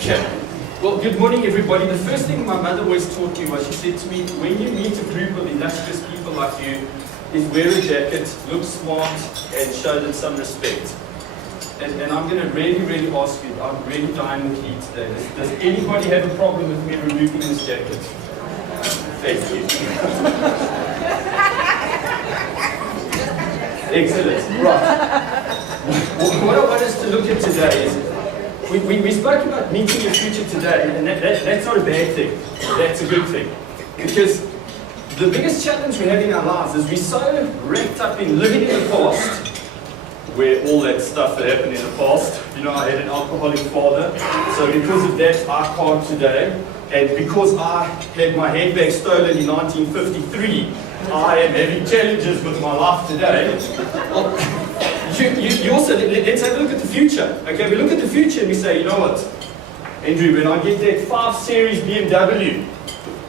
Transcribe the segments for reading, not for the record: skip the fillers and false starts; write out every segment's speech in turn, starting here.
Okay. Well, good morning, everybody. The first thing my mother always taught me was, she said to me, when you meet a group of industrious people like you, is wear a jacket, look smart, and show them some respect. And I'm going to really ask you, I'm really dying with heat today. Does anybody have a problem with me removing this jacket? Thank you. Excellent. Right. What I want us to look at today is, we spoke about meeting your future today, and that's not a bad thing. That's a good thing. Because the biggest challenge we have in our lives is we're so wrapped up in living in the past, where all that stuff that happened in the past. You know, I had an alcoholic father, so because of that, I can't today. And because I had my handbag stolen in 1953, I am having challenges with my life today. You also, let's have a look at the future. Okay, we look at the future and we say, you know what, Andrew, when I get that 5 Series BMW,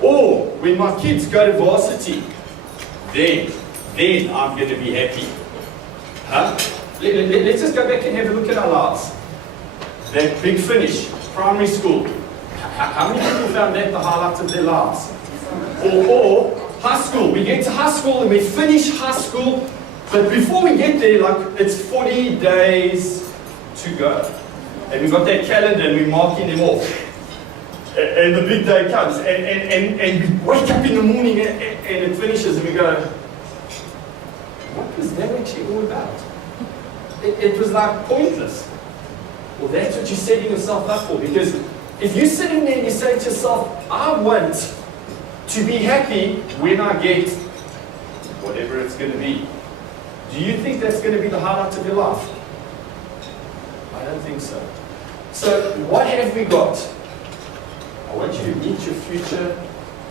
or when my kids go to varsity, then I'm going to be happy. Huh? Let's just go back and have a look at our lives. That big finish, primary school. How many people found that the highlight of their lives? Or high school. We get to high school and we finish high school, but before we get there, like, it's 40 days to go. And we've got that calendar and we're marking them off. And the big day comes, and we wake up in the morning and it finishes and we go, what was that actually all about? It was like pointless. Well, that's what you're setting yourself up for, because if you're sitting there and you say to yourself, I want to be happy when I get whatever it's going to be, do you think that's going to be the highlight of your life? I don't think so. So what have we got? I want you to meet your future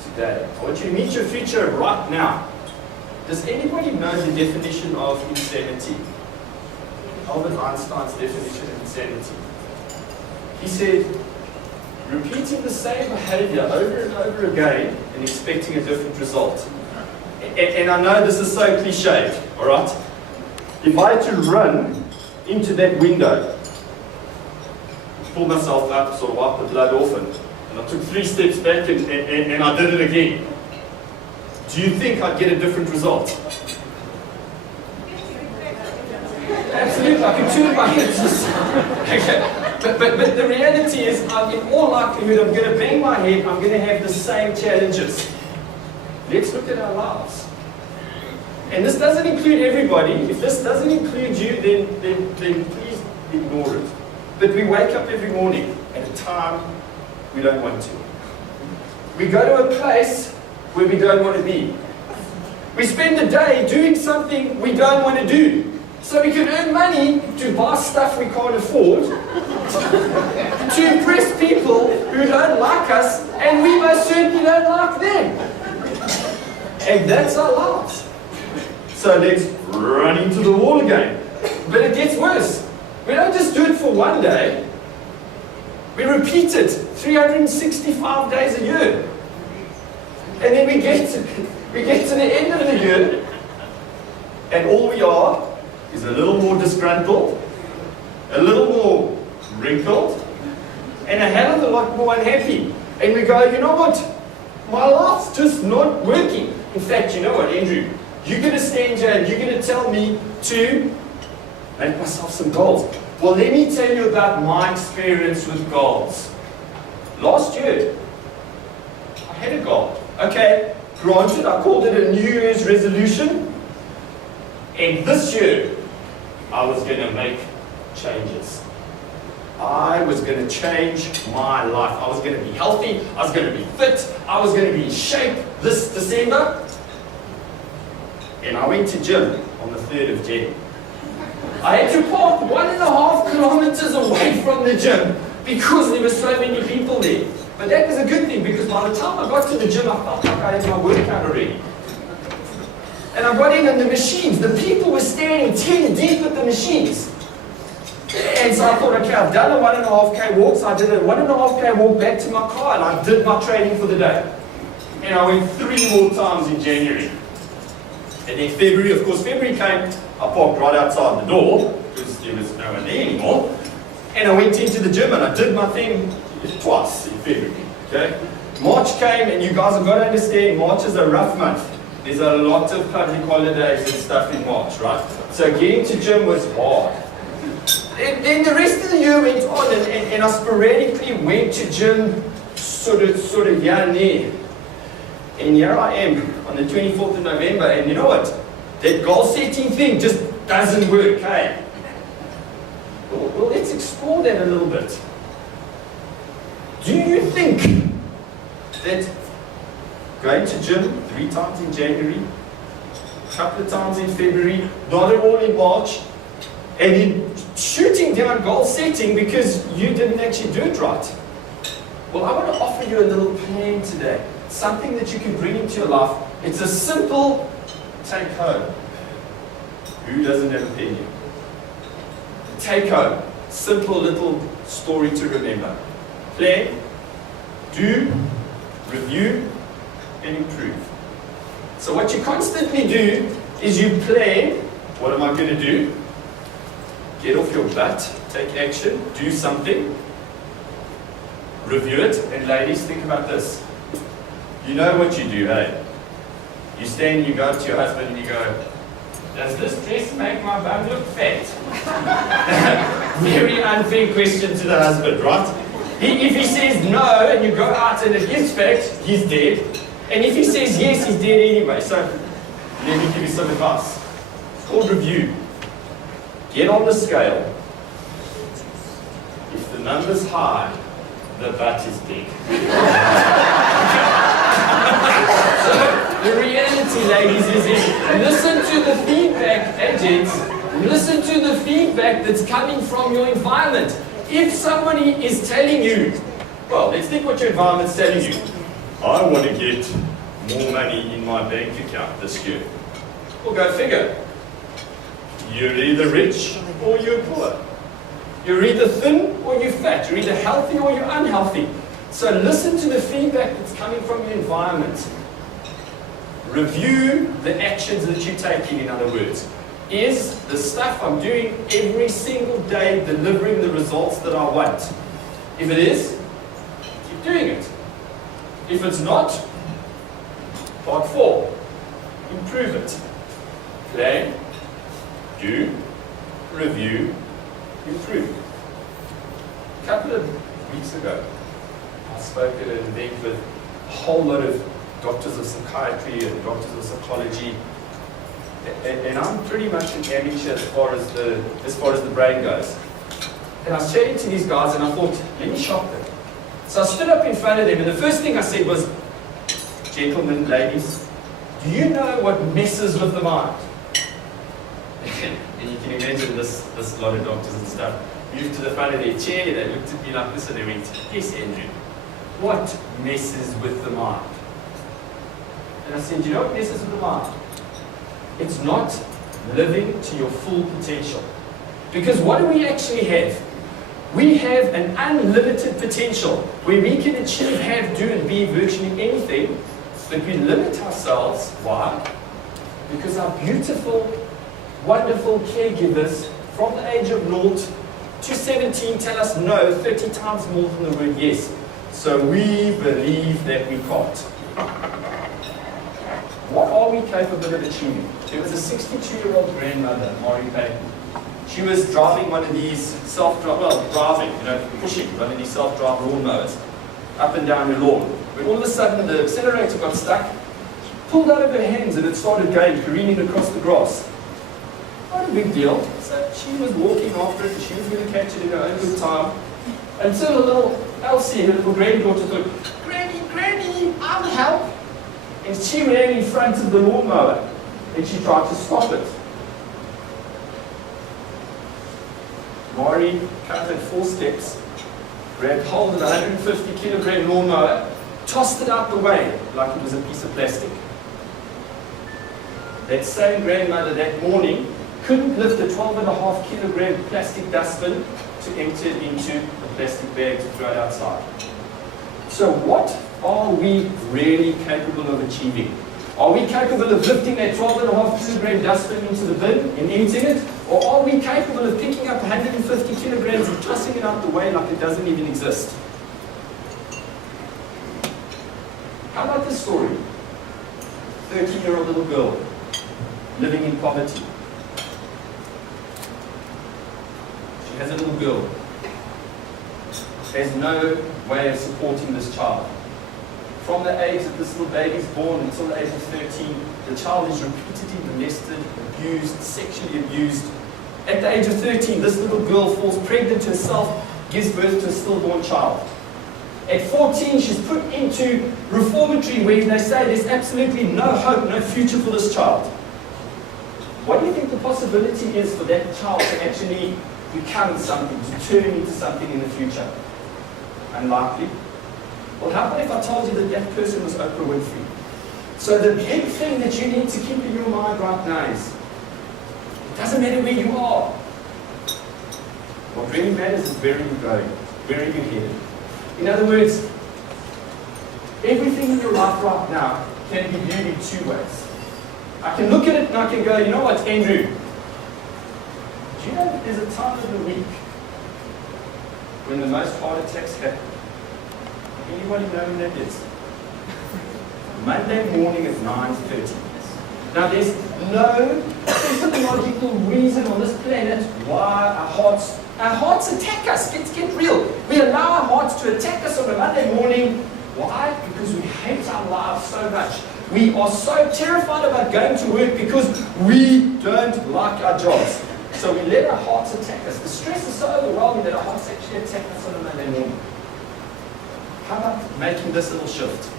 today. I want you to meet your future right now. Does anybody know the definition of insanity? Albert Einstein's definition of insanity. He said, repeating the same behavior over and over again and expecting a different result. And I know this is so cliched, all right? If I had to run into that window, pull myself up, sort of wipe the blood off, and I took 3 steps back and I did it again, do you think I'd get a different result? Absolutely, I can turn my head. Okay. But the reality is, in all likelihood, I'm going to bang my head, I'm going to have the same challenges. Let's look at our lives. And this doesn't include everybody. If this doesn't include you, then please ignore it. But we wake up every morning at a time we don't want to. We go to a place where we don't want to be. We spend the day doing something we don't want to do. So we can earn money to buy stuff we can't afford, to impress people who don't like us, and we most certainly don't like them. And that's our lives. So let's run into the wall again. But it gets worse. We don't just do it for one day. We repeat it 365 days a year. And then we get to the end of the year, and all we are is a little more disgruntled, a little more wrinkled, and a hell of a lot more unhappy. And we go, you know what? My life's just not working. In fact, you know what, Andrew? You're going to stand here and you're going to tell me to make myself some goals. Well, let me tell you about my experience with goals. Last year, I had a goal. Okay, granted, I called it a New Year's resolution. And this year, I was going to make changes. I was going to change my life. I was going to be healthy. I was going to be fit. I was going to be in shape this December. And I went to gym on the 3rd of January. I had to park 1.5 kilometers away from the gym because there were so many people there. But that was a good thing, because by the time I got to the gym, I felt like I had my workout already. And I got in on the machines. The people were standing 10 deep at the machines. And so I thought, okay, I've done a 1.5K walk, so I did a 1.5K walk back to my car, and I did my training for the day. And I went 3 more times in January. And then February came, I parked right outside the door, because there was no one there anymore. And I went into the gym and I did my thing twice in February. Okay? March came, and you guys have got to understand, March is a rough month. There's a lot of public holidays and stuff in March, right? So getting to gym was hard. And then the rest of the year went on, and I sporadically went to gym sort of here and there. And here I am on the 24th of November, and you know what? That goal setting thing just doesn't work, hey? Well, let's explore that a little bit. Do you think that going to gym 3 times in January, a couple of times in February, not at all in March, and then shooting down goal setting because you didn't actually do it right? Well, I want to offer you a little plan today. Something that you can bring into your life. It's a simple take home. Who doesn't have a pen here? Take home. Simple little story to remember. Plan, do, review, and improve. So what you constantly do is you plan, what am I going to do? Get off your butt, take action, do something, review it, and ladies, think about this. You know what you do, hey? You stand, you go up to your husband and you go, does this dress make my bum look fat? Very unfair question to the husband, right? If he says no and you go out and it is fat, he's dead. And if he says yes, he's dead anyway. So let me give you some advice. It's called review. Get on the scale. If the number's high, the butt is big. So the reality, ladies, is listen to the feedback, agents. Listen to the feedback that's coming from your environment. If somebody is telling you, well, let's think what your environment's telling you. I want to get more money in my bank account this year. Well, go figure. You're either rich or you're poor. You're either thin or you're fat. You're either healthy or you're unhealthy. So listen to the feedback that's coming from your environment. Review the actions that you're taking, in other words. Is the stuff I'm doing every single day delivering the results that I want? If it is, keep doing it. If it's not, part 4, improve it. Plan, do, review, improve. A couple of weeks ago, I spoke at an event with a whole lot of doctors of psychiatry and doctors of psychology, and I'm pretty much an amateur as far as the brain goes. And I was chatting to these guys, and I thought, let me shock them. So I stood up in front of them, and the first thing I said was, gentlemen, ladies, do you know what messes with the mind? And you can imagine this lot of doctors and stuff moved to the front of their chair, they looked at me like this, and they went, yes, Andrew, what messes with the mind? And I said, you know what messes with the mind? It's not living to your full potential. Because what do we actually have? We have an unlimited potential where we can achieve, have, do, and be virtually anything, but we limit ourselves. Why? Because our beautiful, wonderful caregivers from the age of 0 to 17 tell us no 30 times more than the word yes. So we believe that we can't. What are we capable of achieving? There was a 62-year-old grandmother, Maury Payton. She was driving one of these pushing one of these self-drive lawnmowers up and down her lawn. When all of a sudden the accelerator got stuck, pulled out of her hands and it started going, careening across the grass. Not a big deal. So she was walking after it and she was going to catch it in her own good time. Until a little Elsie, her little granddaughter, thought, Granny, I'll help. And she ran in front of the lawnmower and she tried to stop it. Maury counted 4 steps, grabbed hold of the 150 kilogram lawnmower, tossed it out the way like it was a piece of plastic. That same grandmother that morning couldn't lift a 12.5 kilogram plastic dustbin to empty it into a plastic bag to throw it outside. So what are we really capable of achieving? Are we capable of lifting that 12.5 kilogram dustbin into the bin and emptying it? Or are we capable of picking up 150 kilograms and tossing it out the way like it doesn't even exist? How about this story? 13-year-old little girl living in poverty. She has a little girl. There's no way of supporting this child. From the age that this little baby is born until the age of 13, the child is repeatedly molested, abused, sexually abused. At the age of 13, this little girl falls pregnant herself, gives birth to a stillborn child. At 14, she's put into reformatory where they say there's absolutely no hope, no future for this child. What do you think the possibility is for that child to actually become something, to turn into something in the future? Unlikely. Well, how about if I told you that that person was Oprah Winfrey? So the big thing that you need to keep in your mind right now is, it doesn't matter where you are. What really matters is where you're going, where you're headed. In other words, everything in your life right now can be viewed in two ways. I can look at it and I can go, you know what, Andrew? Do you know that there's a time of the week when the most heart attacks happen? Anybody know when that is? Monday morning at 9:30. Now there's no physiological reason on this planet why our hearts attack us. Let's get real. We allow our hearts to attack us on a Monday morning. Why? Because we hate our lives so much. We are so terrified about going to work because we don't like our jobs. So we let our hearts attack us. The stress is so overwhelming that our hearts actually attack us on a Monday morning. How about making this little shift?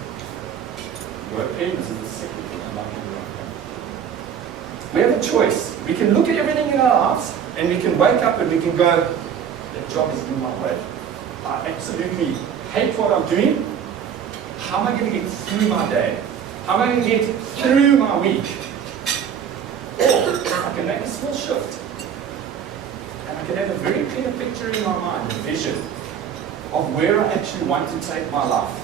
Work in, this is the second thing I'm liking right now. We have a choice. We can look at everything in our lives and we can wake up and we can go, that job is in my way. I absolutely hate what I'm doing. How am I going to get through my day? How am I going to get through my week? Or I can make a small shift. And I can have a very clear picture in my mind, a vision of where I actually want to take my life.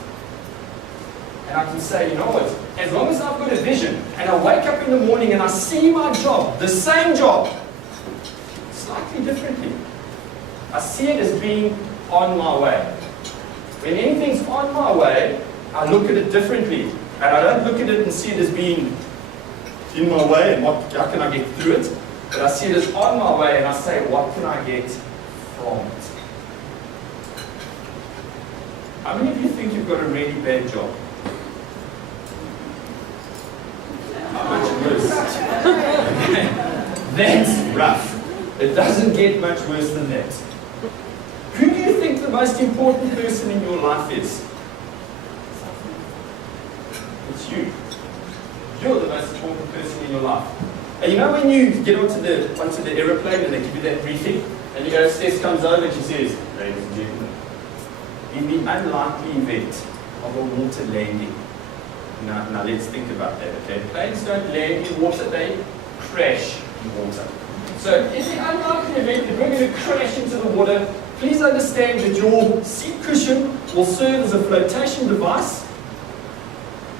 And I can say, you know what, as long as I've got a vision, and I wake up in the morning and I see my job, the same job, slightly differently. I see it as being on my way. When anything's on my way, I look at it differently. And I don't look at it and see it as being in my way and how can I get through it. But I see it as on my way and I say, what can I get from it? How many of you think you've got a really bad job? How much worse? That's rough. It doesn't get much worse than that. Who do you think the most important person in your life is? It's you. You're the most important person in your life. And you know when you get onto the aeroplane and they give you that briefing, and you go, Steph comes over and she says, ladies and gentlemen, in the unlikely event of a water landing. Now let's think about that, okay? Planes don't land in water, they crash in water. So in the unlikely event that we're going to crash into the water, please understand that your seat cushion will serve as a flotation device.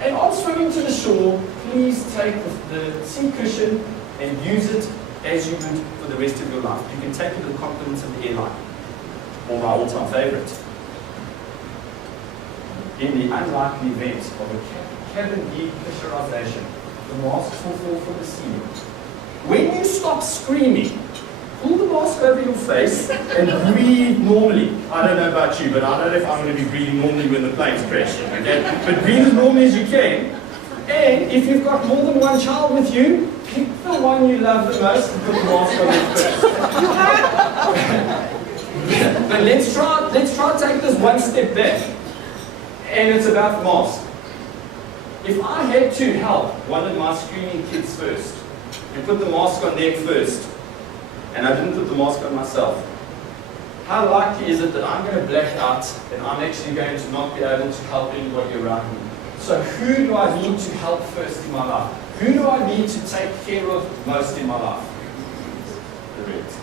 And on swimming to the shore, please take the seat cushion and use it as you would for the rest of your life. You can take it to the compliments of the airline, or my all-time favorite. In the unlikely event of a cabin depressurization, the masks will fall from the ceiling. When you stop screaming, pull the mask over your face and breathe normally. I don't know about you, but I don't know if I'm going to be breathing normally when the plane's crashing. Okay? But breathe as normally as you can. And if you've got more than one child with you, pick the one you love the most and put the mask on your face. But let's try and take this one step back. And it's about the mask. If I had to help one of my screaming kids first, and put the mask on them first, and I didn't put the mask on myself, how likely is it that I'm going to black out and I'm actually going to not be able to help anybody around me? So who do I need to help first in my life? Who do I need to take care of most in my life? The rest.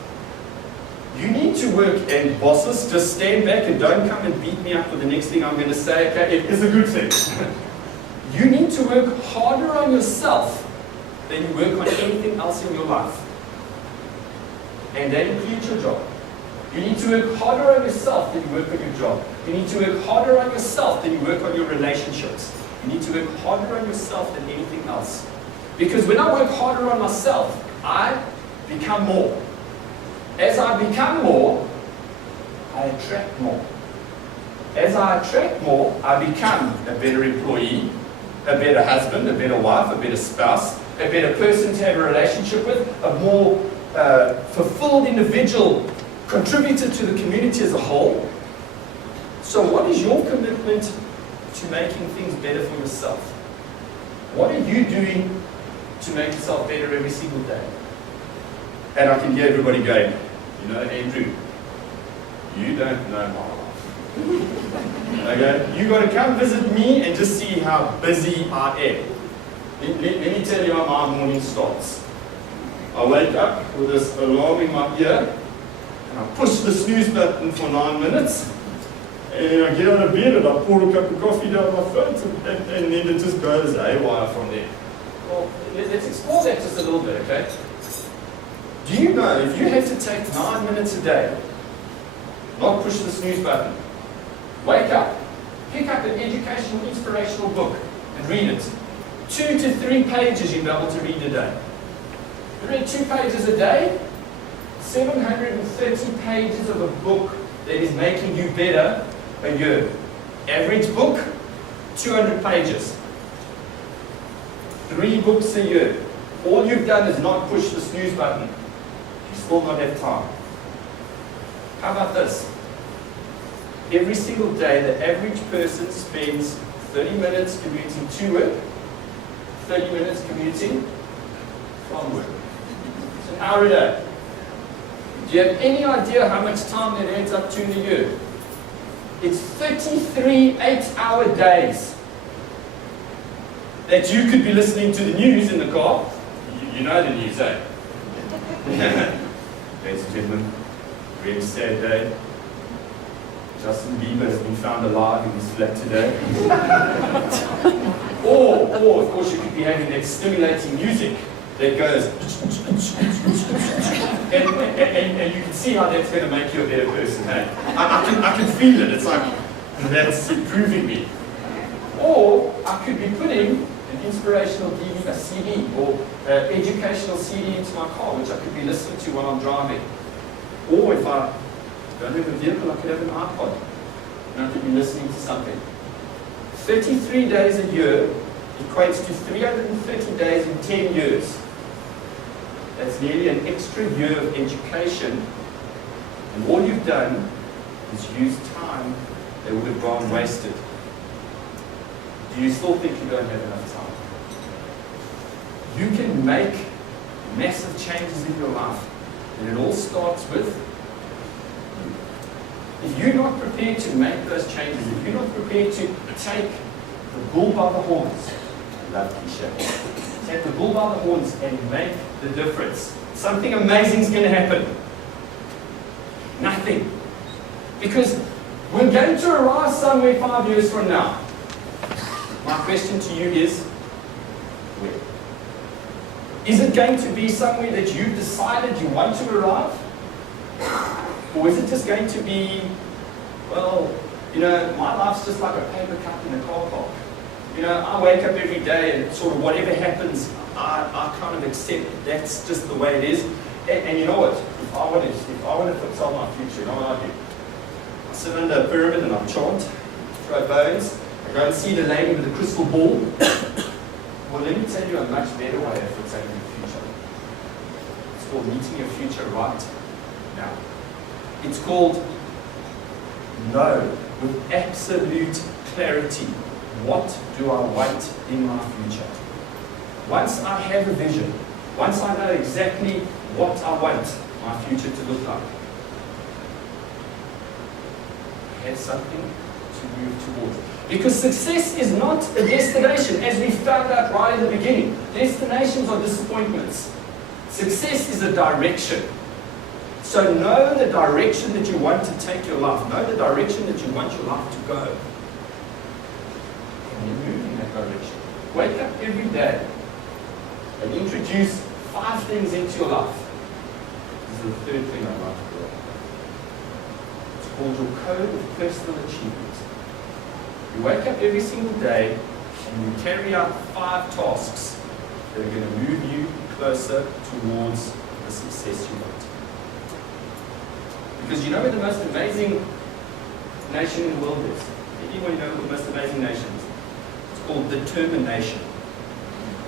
You need to work, and bosses, just stand back and don't come and beat me up for the next thing I'm going to say. Okay, it is a good thing. You need to work harder on yourself than you work on anything else in your life. And that includes your job. You need to work harder on yourself than you work on your job. You need to work harder on yourself than you work on your relationships. You need to work harder on yourself than anything else. Because when I work harder on myself, I become more. As I become more, I attract more. As I attract more, I become a better employee, a better husband, a better wife, a better spouse, a better person to have a relationship with, a more fulfilled individual, contributor to the community as a whole. So what is your commitment to making things better for yourself? What are you doing to make yourself better every single day? And I can hear everybody going, you know, Andrew, you don't know my life. Okay? You got to come visit me and just see how busy I am. Let me tell you how my morning starts. I wake up with this alarm in my ear, and I push the snooze button for 9 minutes, and then I get out of bed and I pour a cup of coffee down my throat, and then it just goes haywire from there. Well, let's explore that just a little bit, okay? Do you know if you had to take 9 minutes a day, not push the snooze button, wake up, pick up an educational, inspirational book and read it. 2 to 3 pages you'd be able to read a day. You read 2 pages a day, 730 pages of a book that is making you better a year. Average book, 200 pages. 3 books a year. All you've done is not push the snooze button. You still not have time. How about this? Every single day, the average person spends 30 minutes commuting to work, 30 minutes commuting from work. It's an hour a day. Do you have any idea how much time that adds up to in a year? It's 33 8-hour days that you could be listening to the news in the car. You know the news, eh? Ladies and gentlemen, very sad day. Justin Bieber has been found alive in his flat today. or, of course, you could be having that stimulating music that goes and you can see how that's going to make you a better person. Hey? I can feel it. It's like, that's improving me. Or I could be putting an inspirational DVD, a CD, or educational CD into my car, which I could be listening to while I'm driving. Or if I don't have a vehicle, I could have an iPod, and I could be listening to something. 33 days a year equates to 330 days in 10 years. That's nearly an extra year of education, and all you've done is use time that would have gone wasted. Do you still think you don't have enough time? You can make massive changes in your life, and it all starts with you. If you're not prepared to make those changes, if you're not prepared to take the bull by the horns, I love cliche, take the bull by the horns and make the difference, something amazing is going to happen. Nothing. Because we're going to arrive somewhere 5 years from now. My question to you is, where? Is it going to be somewhere that you've decided you want to arrive? Or is it just going to be, well, you know, my life's just like a paper cup in a car park. You know, I wake up every day and sort of whatever happens, I kind of accept that's just the way it is. And you know what? If I want to foretell my future, you know what I do? I sit under a pyramid and I chant, throw bones. I go and see the lady with the crystal ball. Well, let me tell you a much better way of foretelling your future. It's called meeting your future right now. It's called know with absolute clarity, what do I want in my future? Once I have a vision, once I know exactly what I want my future to look like, I have something to move towards. Because success is not a destination, as we found out right in the beginning. Destinations are disappointments. Success is a direction. So know the direction that you want to take your life. Know the direction that you want your life to go. And you move in that direction. Wake up every day and introduce 5 things into your life. This is the third thing I'd like to go on. It's called your code of personal achievement. You wake up every single day and you carry out 5 tasks that are going to move you closer towards the success you want. Because you know what the most amazing nation in the world is? Anyone know what the most amazing nation is? It's called determination.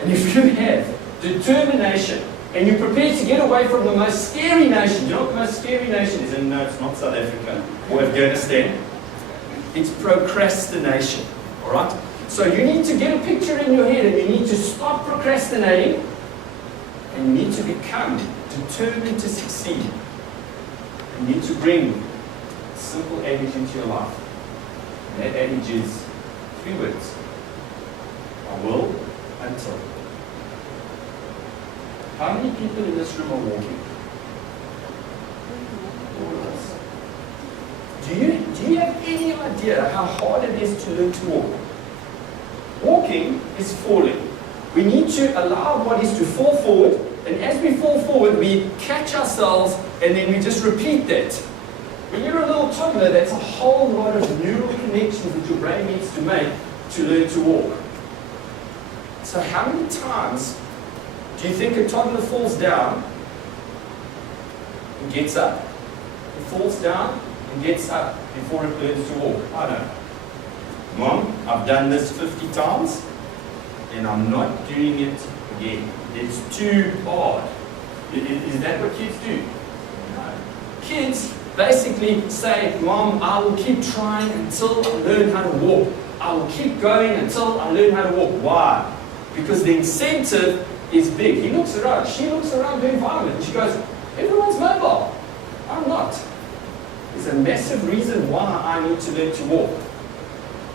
And if you have determination and you're prepared to get away from the most scary nation, you know what the most scary nation is? And no, it's not South Africa or Afghanistan. It's procrastination. Alright? So you need to get a picture in your head and you need to stop procrastinating and you need to become determined to succeed. You need to bring a simple adage into your life. And that adage is 3 words. I will until. How many people in this room are walking? All of us. Do you have any idea how hard it is to learn to walk? Walking is falling. We need to allow our bodies to fall forward, and as we fall forward, we catch ourselves, and then we just repeat that. When you're a little toddler, that's a whole lot of neural connections that your brain needs to make to learn to walk. So how many times do you think a toddler falls down and gets up? It falls down and gets up before it learns to walk. I know. Mom, I've done this 50 times and I'm not doing it again. It's too hard. Is that what kids do? No. Kids basically say, Mom, I will keep trying until I learn how to walk. I will keep going until I learn how to walk. Why? Because the incentive is big. He looks around, she looks around the environment and she goes, everyone's mobile. I'm not. There's a massive reason why I need to learn to walk.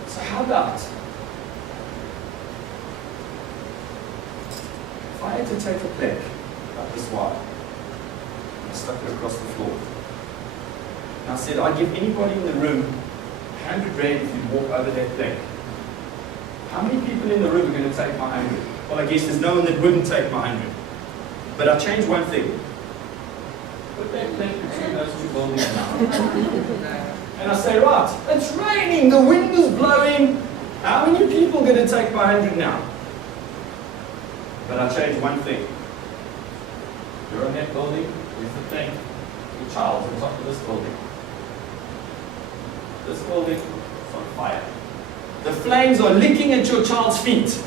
So how about if I had to take a plank about this wide, I stuck it across the floor. And I said, I'd give anybody in the room 100 rand if you'd walk over that plank. How many people in the room are going to take my 100? Well, I guess there's no one that wouldn't take my 100. But I changed one thing. Put that plank between those 2 buildings now. And I say, right, it's raining, the wind is blowing. How many people are going to take my 100 now? But I changed one thing. You're on that building, here's the plank. Your child's on top of this building. This building is on fire. The flames are licking at your child's feet.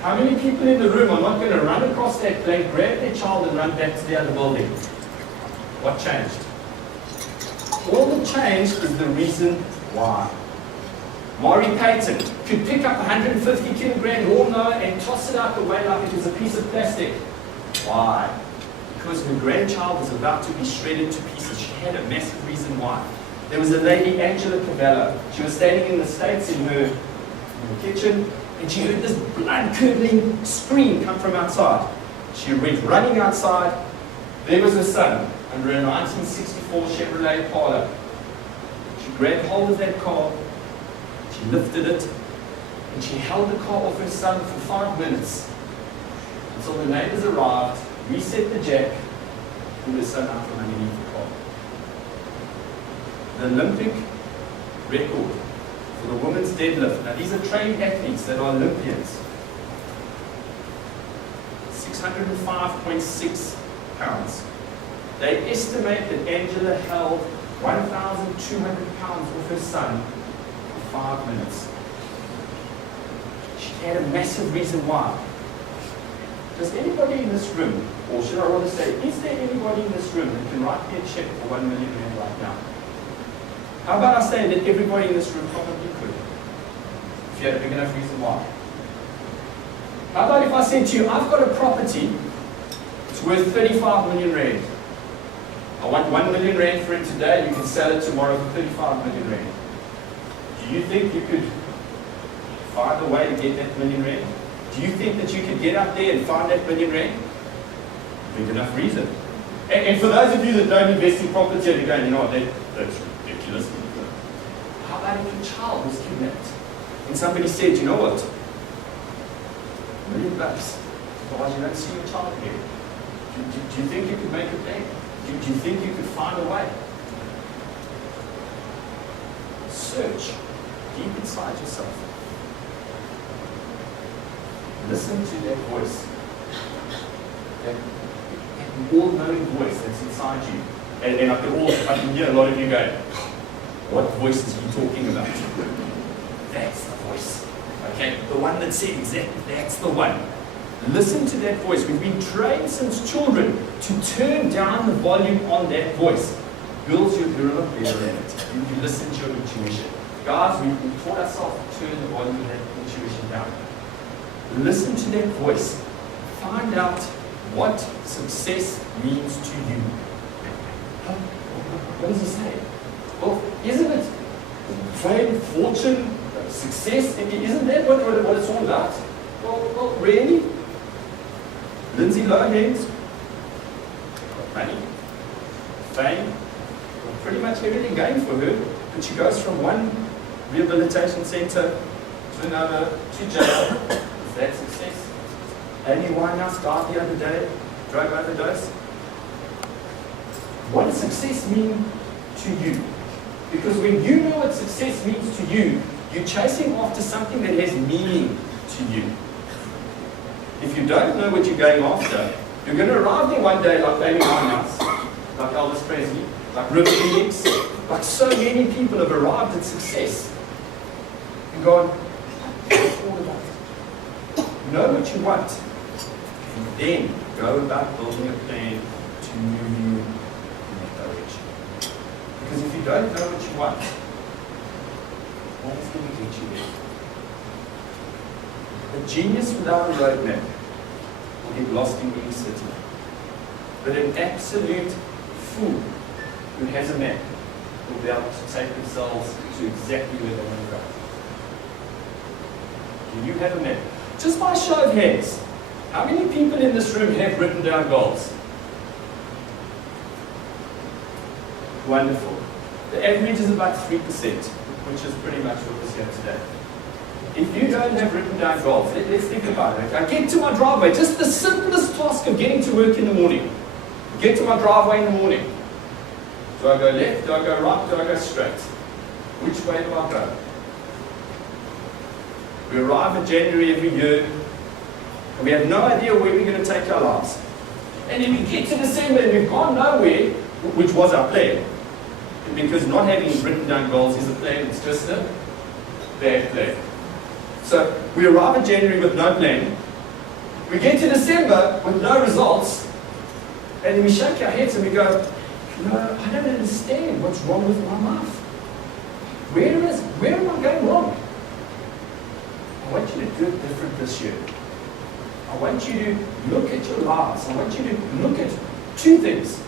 How many people in the room are not going to run across that plank, grab their child and run back to the other building? What changed? All that changed is the reason why. Maury Payton could pick up a 150 kilogram lawnmower and toss it out the way like it was a piece of plastic. Why? Because her grandchild was about to be shredded to pieces. She had a massive reason why. There was a lady, Angela Cavallo. She was standing in the States in her kitchen, and she heard this blood-curdling scream come from outside. She went running outside. There was her son, under a 1964 Chevrolet Impala. She grabbed hold of that car, she lifted it, and she held the car off her son for 5 minutes until the neighbors arrived, reset the jack, pulled her son out from underneath the car. The Olympic record for the women's deadlift. Now these are trained athletes that are Olympians. 605.6 pounds. They estimate that Angela held 1,200 pounds off her son for 5 minutes. She had a massive reason why. Does anybody in this room, or should I rather say, is there anybody in this room that can write me a check for 1 million rand right now? How about I say that everybody in this room probably could, if you had a big enough reason why? How about if I said to you, I've got a property, it's worth 35 million rand. I want 1 million rand for it today, you can sell it tomorrow for 35 million rand. Do you think you could find a way to get that million rand? Do you think that you could get up there and find that million rand? Big enough reason. And for those of you that don't invest in property, you're going, you know what, that's ridiculous. How about if your child was kidnapped? And somebody said, you know what, $1 million, otherwise you don't see your child again. Do you think you could make it back? Do you think you could find a way? Search deep inside yourself. Listen to that voice. That all-knowing voice that's inside you. And I can hear a lot of you going, what voice is he talking about? That's the voice. Okay? The one that said exactly, that's the one. Listen to that voice. We've been trained since children to turn down the volume on that voice. Girls, you're a lot better at it. You listen to your intuition. Guys, we've taught ourselves to turn the volume of that intuition down. Listen to that voice. Find out what success means to you. What does he say? Well, isn't it fame, fortune, success? Isn't that what it's all about? Well, really? Lindsay Lohan's money, fame, pretty much everything going for her. But she goes from one rehabilitation centre to another, to jail. Is that success? Amy Winehouse died the other day, drug overdose. What does success mean to you? Because when you know what success means to you, you're chasing after something that has meaning to you. If you don't know what you're going after, you're going to arrive there one day like Amy Winehouse, like Elvis Presley, like River Phoenix, like so many people have arrived at success and gone, what's all about? Know what you want, and then go about building a plan to move you in that direction. Because if you don't know what you want, what's going to get you there? A genius without a roadmap will get lost in any city. But an absolute fool who has a map will be able to take themselves to exactly where they want to go. Do you have a map? Just by show of hands, how many people in this room have written down goals? Wonderful. The average is about 3%, which is pretty much what was here today. If you don't have written down goals, let's think about it. I get to my driveway, just the simplest task of getting to work in the morning. Get to my driveway in the morning. Do I go left? Do I go right? Do I go straight? Which way do I go? We arrive in January every year, and we have no idea where we're going to take our lives. And then we get to December and we've gone nowhere, which was our plan. Because not having written down goals is a plan, it's just a bad plan. So we arrive in January with no plan. We get to December with no results. And then we shake our heads and we go, no, I don't understand what's wrong with my life. Where am I going wrong? I want you to do it different this year. I want you to look at your lives. I want you to look at two things.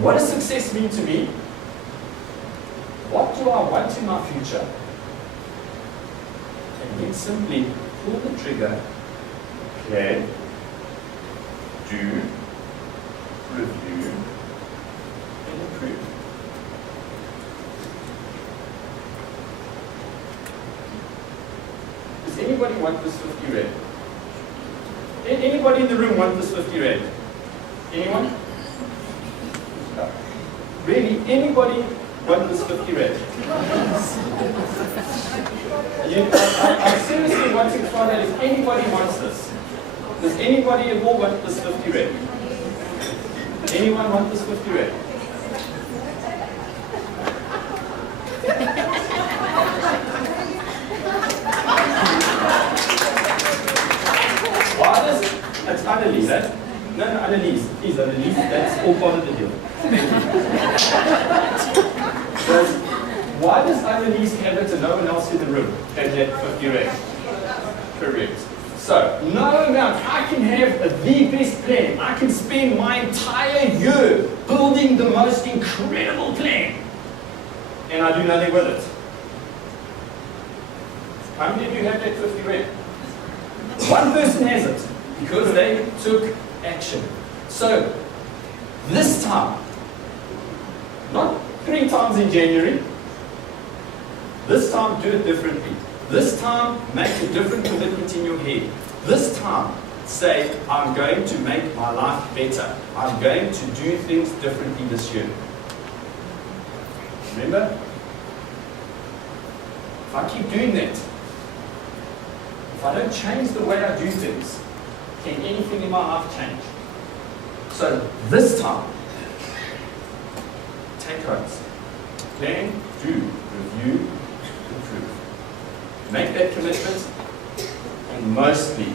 What does success mean to me? What do I want in my future? And then simply pull the trigger, plan, do, review, and improve. Does anybody want this 50 rand? Anybody in the room want this 50 rand? Anyone? No. Really, anybody want this 50 rand? I seriously want to find out if anybody wants this. Does anybody at all want this 50 rand? Anyone want this 50 rand? Why does it's Annalise, eh? No, Annalise. Please, Annalise, that's all part of the deal. Why does Annalise have it and no one else in the room has that 50 rand? Correct. So, no amount. I can have the best plan. I can spend my entire year building the most incredible plan. And I do nothing with it. How many of you have that 50 rand? One person has it because they took action. So, this time, not 3 times in January, this time do it differently. This time, make a different commitment in your head. This time, say, I'm going to make my life better. I'm going to do things differently this year. Remember? If I keep doing that, if I don't change the way I do things, can anything in my life change? So this time, take notes. Plan, do, review, improve. Make that commitment, and mostly,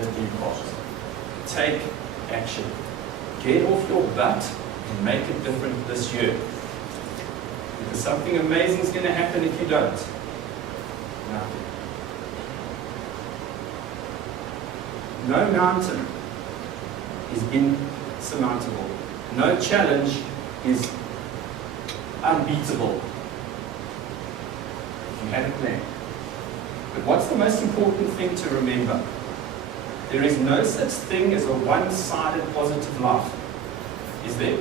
let me pause. Take action. Get off your butt and make it different this year. Because something amazing is going to happen if you don't. Nothing. No mountain is insurmountable. No challenge is unbeatable. If you have a plan. But what's the most important thing to remember? There is no such thing as a one-sided positive life. Is there?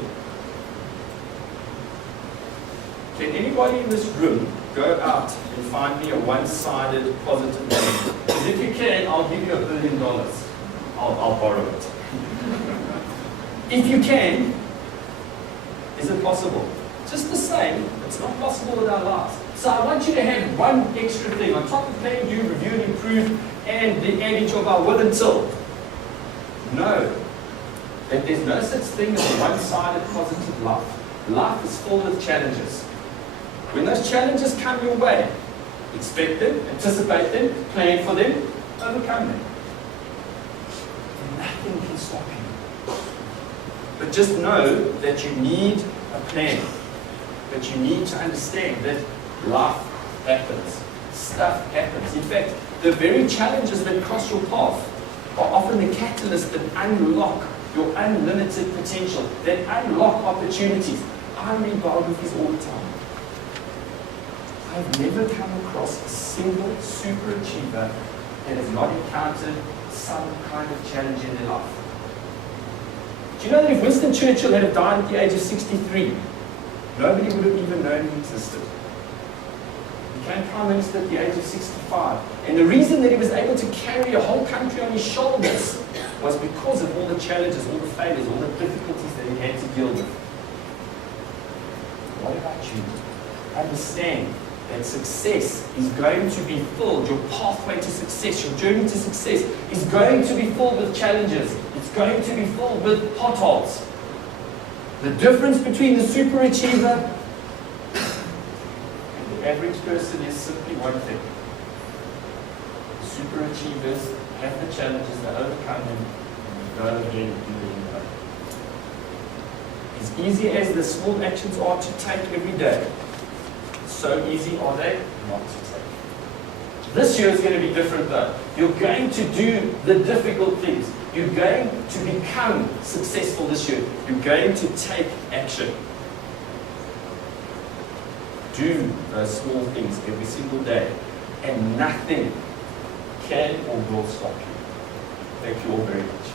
Can anybody in this room go out and find me a one-sided positive life? Because if you can, I'll give you $1 billion. I'll borrow it. If you can, is it possible? Just the same, it's not possible with our lives. So I want you to have one extra thing on top of plan, do, review, and improve, and the adage of our will until. Know that there's no such thing as a one-sided positive life. Life is full of challenges. When those challenges come your way, expect them, anticipate them, plan for them, overcome them. Nothing can stop you. But just know that you need a plan. That you need to understand that life happens. Stuff happens. In fact, the very challenges that cross your path are often the catalyst that unlock your unlimited potential, that unlock opportunities. I read biographies all the time. I've never come across a single super achiever that has not encountered some kind of challenge in their life. Do you know that if Winston Churchill had died at the age of 63, nobody would have even known he existed? He became Prime Minister at the age of 65. And the reason that he was able to carry a whole country on his shoulders was because of all the challenges, all the failures, all the difficulties that he had to deal with. What about you? Understand that success is going to be filled, your pathway to success, your journey to success is going to be filled with challenges. It's going to be filled with potholes. The difference between the super achiever and the average person is simply one thing. The super achievers have the challenges, they overcome them, and they go ahead and do them anyway. As easy as the small actions are to take every day, so easy are they not to take. This year is going to be different though. You're going to do the difficult things. You're going to become successful this year. You're going to take action. Do those small things every single day, and nothing can or will stop you. Thank you all very much.